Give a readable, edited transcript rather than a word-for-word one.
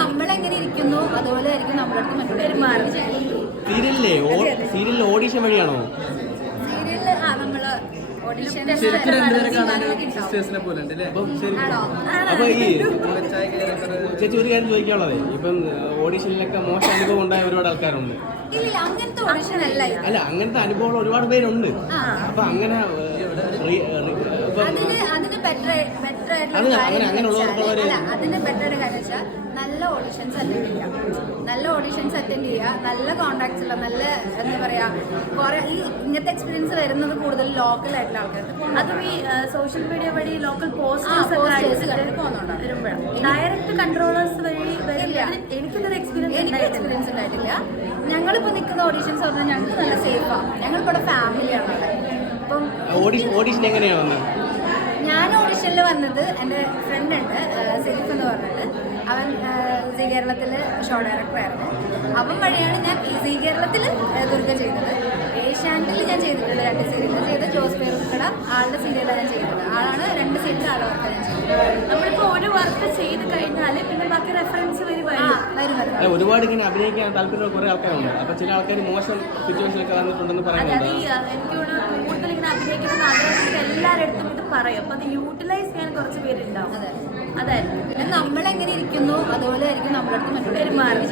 നമ്മളെങ്ങനെ ഇരിക്കുന്നു അതുപോലെ ആയിരിക്കും നമ്മുടെ അടുത്ത് മറ്റുള്ളവർ മാറി. സീരിയലിലെ ഓഡീഷൻ വഴിയാണോ? സീരിയലില് നമ്മള് അപ്പൊ ഈ ചേച്ചി ഒരു കാര്യം ചോദിക്കാനുള്ളത്, ഇപ്പം ഓഡീഷനിലൊക്കെ മോശം അനുഭവം ഉണ്ടായ ഒരുപാട് ആൾക്കാരുണ്ട്. ഇല്ല, അങ്ങനത്തെ ഓഡിഷൻ അല്ല. അങ്ങനത്തെ അനുഭവങ്ങൾ ഒരുപാട് പേരുണ്ട്. അപ്പൊ അങ്ങനെ അതിന് ബെറ്റർ ആയിട്ടുള്ള കാര്യം വെച്ചാൽ നല്ല ഓഡിഷൻസ് അറ്റൻഡ് ചെയ്യുക, നല്ല കോണ്ടാക്ട്സ് ഉള്ള, നല്ല എന്താ പറയാ, കുറെ ഈ ഇങ്ങനത്തെ എക്സ്പീരിയൻസ് വരുന്നത് കൂടുതൽ ലോക്കൽ ആയിട്ടുള്ള ആൾക്കാർക്ക്. അതും ഈ സോഷ്യൽ മീഡിയ വഴി ലോക്കൽ പോസ്റ്റേഴ്സ് പോകുന്നുണ്ടോ ഡയറക്റ്റ് കൺട്രോളേഴ്സ് വഴി വരില്ല. എനിക്കൊരു എക്സ്പീരിയൻസ് ഉണ്ടായിട്ടില്ല. ഞങ്ങളിപ്പോ നിൽക്കുന്ന ഓഡീഷൻസ് പറഞ്ഞാൽ ഞങ്ങൾക്ക് നല്ല സേഫാണ്. ഞങ്ങളിവിടെ ഫാമിലിയാണ്. അപ്പം ഓഡീഷൻ എങ്ങനെയാണ്? ഞാൻ ഓഡിഷനിൽ വന്നത്, എൻ്റെ ഫ്രണ്ട് ഉണ്ട് സെലിഫ് എന്ന് പറഞ്ഞിട്ട്, അവൻ സി കേരളത്തിൽ ഷോ ഡയറക്ടറായിരുന്നു. അവൻ വഴിയാണ് ഞാൻ സി കേരളത്തിൽ ദുർഗ ചെയ്തത്. ഏഷ്യാനെറ്റിൽ ഞാൻ ചെയ്തിട്ടുണ്ട് 2 സീരിയൽ ചെയ്ത്. ജോസ് പേരുക്കട ആളുടെ സീരിയലാണ് ഞാൻ ചെയ്തത്. ആളാണ് 2 സീരിയൽ ആളെ വർക്ക് ഞാൻ ചെയ്തത്. നമ്മളിപ്പോൾ ഒരു വർക്ക് ചെയ്ത് കഴിഞ്ഞാൽ പിന്നെ ബാക്കി റെഫറൻസ് വരും. ഒരുപാട് ഇങ്ങനെ അഭിനയിക്കാൻ താല്പര്യമുള്ള കുറെ ആൾക്കാരുണ്ട്. അപ്പൊ ചില ആൾക്കാർ മോശം സിറ്റുവേഷനൊക്കെ വന്നിട്ടുണ്ടെന്ന് പറയുന്നത്. എനിക്കോട് കൂടുതൽ ഇങ്ങനെ അഭിനയിക്കുന്ന ആഗ്രഹം എല്ലാവരുടെ അടുത്തും ഇത് പറയും. അപ്പൊ അത് യൂട്ടിലൈസ് ചെയ്യാൻ കുറച്ച് പേരുണ്ടാവും. അതായിരുന്നു നമ്മളെങ്ങനെ ഇരിക്കുന്നു അതുപോലെ ആയിരിക്കും നമ്മുടെ അടുത്ത് മറ്റുള്ളവർ മാറി.